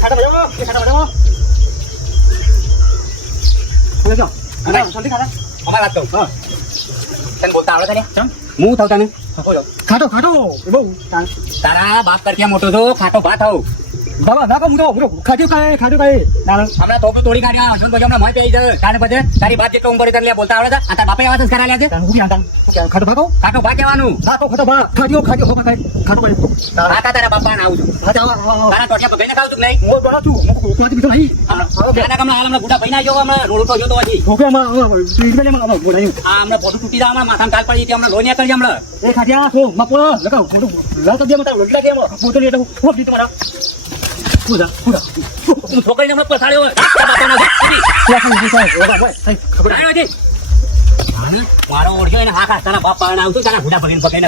ખાટા. ખાટા. તારા બાપ કરતા મોટો તો ખાટો ભાત હોઉં બાબા ના કહું તો હું ખાટ્યું હમણાં તો તોડી કાઢ્યા હજુ પછી હમણાં મોય પેઈ જાય તારે પછી તારી બાપ જેટલો ઉંમર તને બોલતા આવડે છે આ તારા બાપે આવા સંસ્કાર આલ્યા છે હું ક્યાં તાણ? ખાટો ભાગો? ખાટો ભા કહેવાનું ખાટો, ખાટો ભા. ખાય. ખાટો કાંઈ. તાણ. આ તારા બાપા આવું છું ચાલો, આવો, આવો. તારા ટોટિયા ખાવ છું નહીં હું દોડા છું. હું કોઈથી બીજો નહીં. હમણાં હાલ બુઢા ભાઈ ના જો હમણાં રોડો જોતો હજી બોલાયું. આ હમણાં ફોટો તૂટી જાય હમણાં માથામાં તાલ પડી હમણાં લોનિયા કરજે હમણાં એ ખાટ્યા, હો, લગાવ, ફોટો, દે, મતા, એટલે મારા. પૂજા, પૂજા. હું છોકરીને હમણાં તારા બાપાનો. મારો ઓળખ્યો એને હા ખા તારા બાપ આવતું તારા બુઢા ભાઈને પકડીને